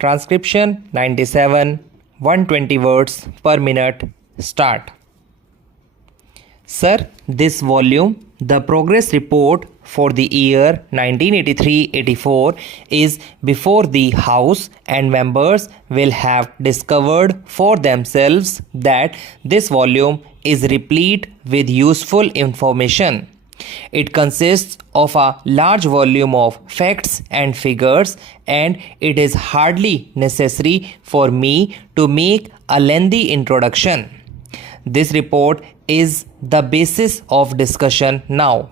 Transcription 97, 120 words per minute. Start. Sir, this volume, the progress report for the year 1983-84 is before the House, and members will have discovered for themselves that this volume is replete with useful information. It consists of a large volume of facts and figures, and it is hardly necessary for me to make a lengthy introduction. This report is the basis of discussion now.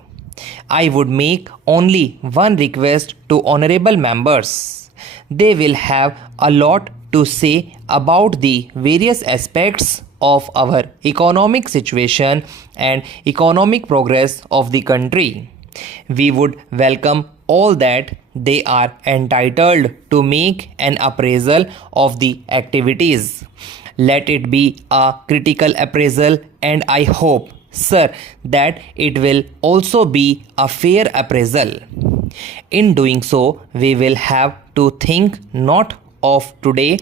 I would make only one request to honorable members. They will have a lot to say about the various aspects of our economic situation and economic progress of the country. We would welcome all that. They are entitled to make an appraisal of the activities. Let it be a critical appraisal, and I hope, sir, that it will also be a fair appraisal. In doing so, we will have to think not of today,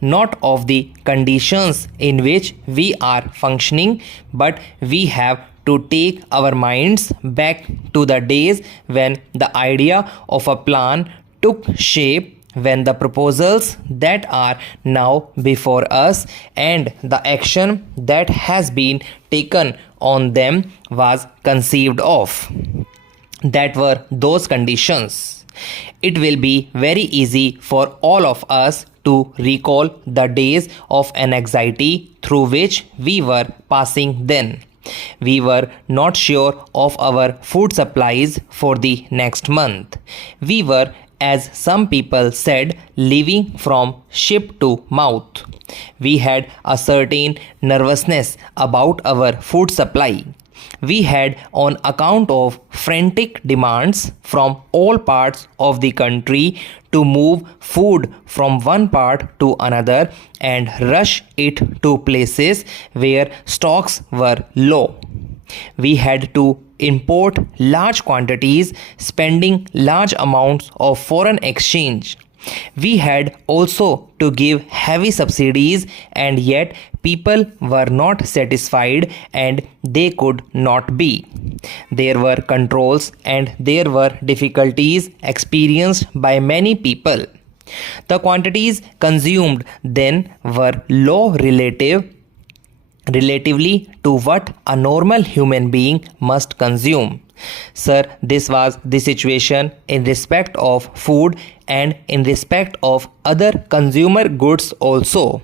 not of the conditions in which we are functioning, but we have to take our minds back to the days when the idea of a plan took shape, when the proposals that are now before us and the action that has been taken on them was conceived of. That were those conditions. It will be very easy for all of us to recall the days of anxiety through which we were passing then. We were not sure of our food supplies for the next month. We were, as some people said, living from ship to mouth. We had a certain nervousness about our food supply. We had, on account of frantic demands from all parts of the country, to move food from one part to another and rush it to places where stocks were low. We had to import large quantities, spending large amounts of foreign exchange. We had also to give heavy subsidies, and yet people were not satisfied, and they could not be. There were controls and there were difficulties experienced by many people. The quantities consumed then were low relatively to what a normal human being must consume. Sir, this was the situation in respect of food and in respect of other consumer goods also.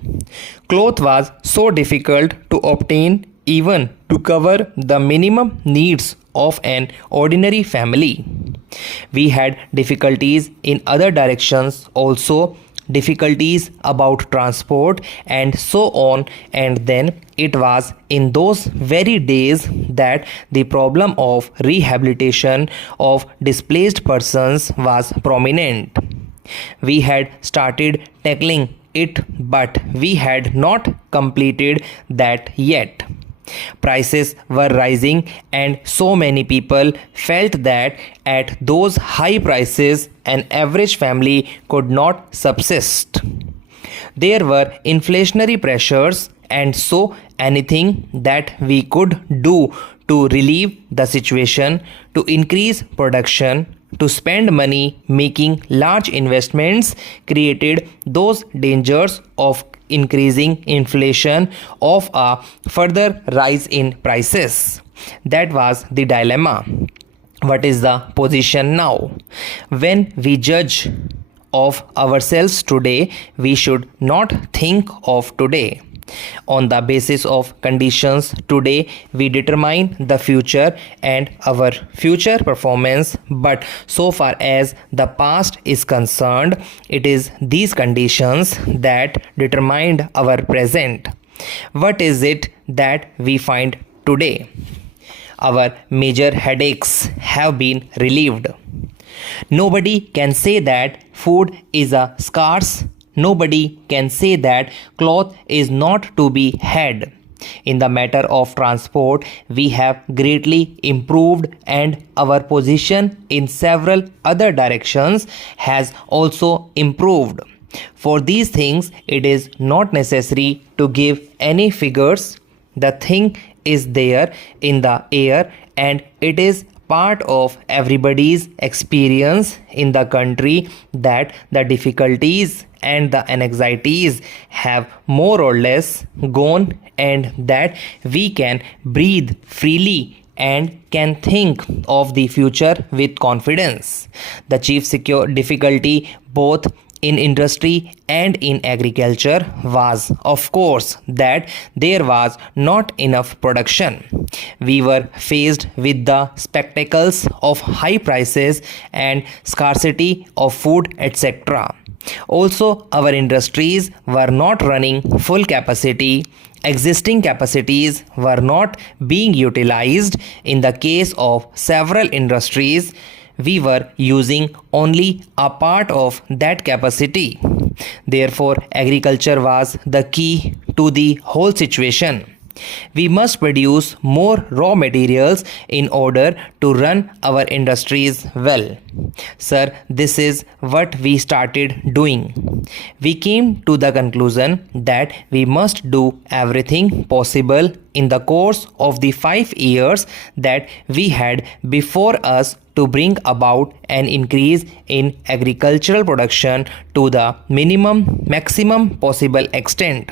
Cloth was so difficult to obtain, even to cover the minimum needs of an ordinary family. We had difficulties in other directions also, difficulties about transport and so on, and then it was in those very days that the problem of rehabilitation of displaced persons was prominent. We had started tackling it, but we had not completed that yet. Prices were rising, and so many people felt that at those high prices an average family could not subsist. There were inflationary pressures, and so anything that we could do to relieve the situation, to increase production, to spend money making large investments, created those dangers of increasing inflation, of a further rise in prices. That was the dilemma. What is the position now? When we judge of ourselves today, we should not think of today. On the basis of conditions today, we determine the future and our future performance, but so far as the past is concerned, it is these conditions that determined our present. What is it that we find today? Our major headaches have been relieved. Nobody can say that food is a scarce. Nobody can say that cloth is not to be had. In the matter of transport, we have greatly improved, and our position in several other directions has also improved. For these things, it is not necessary to give any figures. The thing is there in the air and it is part of everybody's experience in the country that the difficulties and the anxieties have more or less gone and that we can breathe freely and can think of the future with confidence. The chief difficulty both in industry and in agriculture was, of course, that there was not enough production. We were faced with the spectacles of high prices and scarcity of food, etc. Also, our industries were not running full capacity. Existing capacities were not being utilized. In the case of several industries, we were using only a part of that capacity. Therefore, agriculture was the key to the whole situation. We must produce more raw materials in order to run our industries well. Sir, this is what we started doing. We came to the conclusion that we must do everything possible in the course of the 5 years that we had before us to bring about an increase in agricultural production to the maximum possible extent.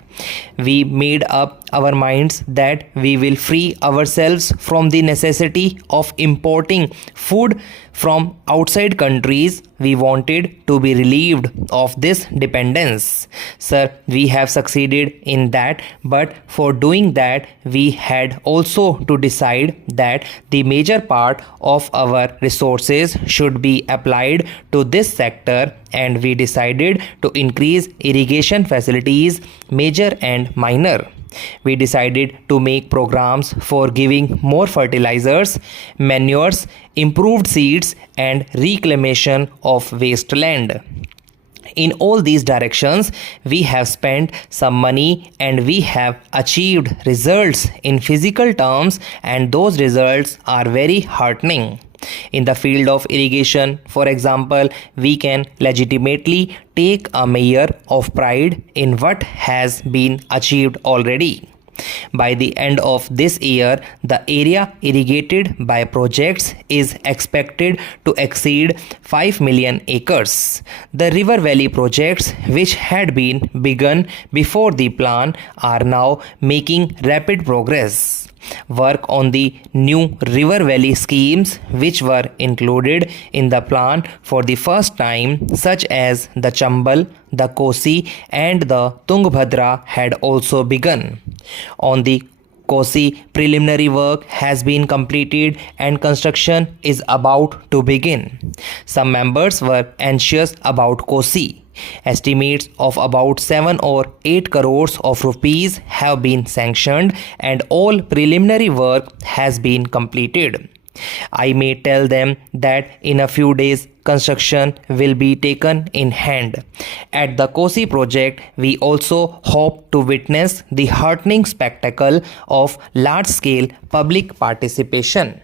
We made up our minds that we will free ourselves from the necessity of importing food from outside countries. We wanted to be relieved of this dependence. Sir, we have succeeded in that, but for doing that, we had also to decide that the major part of our resources should be applied to this sector, and we decided to increase irrigation facilities, major and minor. We decided to make programs for giving more fertilizers, manures, improved seeds, and reclamation of wasteland. In all these directions, we have spent some money and we have achieved results in physical terms, and those results are very heartening. In the field of irrigation, for example, we can legitimately take a measure of pride in what has been achieved already. By the end of this year, the area irrigated by projects is expected to exceed 5 million acres. The river valley projects, which had been begun before the plan, are now making rapid progress. Work on the new river valley schemes, which were included in the plan for the first time, such as the Chambal, the Kosi and the Tungabhadra, had also begun. On the Kosi, preliminary work has been completed and construction is about to begin. Some members were anxious about Kosi. Estimates of about 7 or 8 crores of rupees have been sanctioned and all preliminary work has been completed. I may tell them that in a few days construction will be taken in hand. At the Kosi project, we also hope to witness the heartening spectacle of large-scale public participation.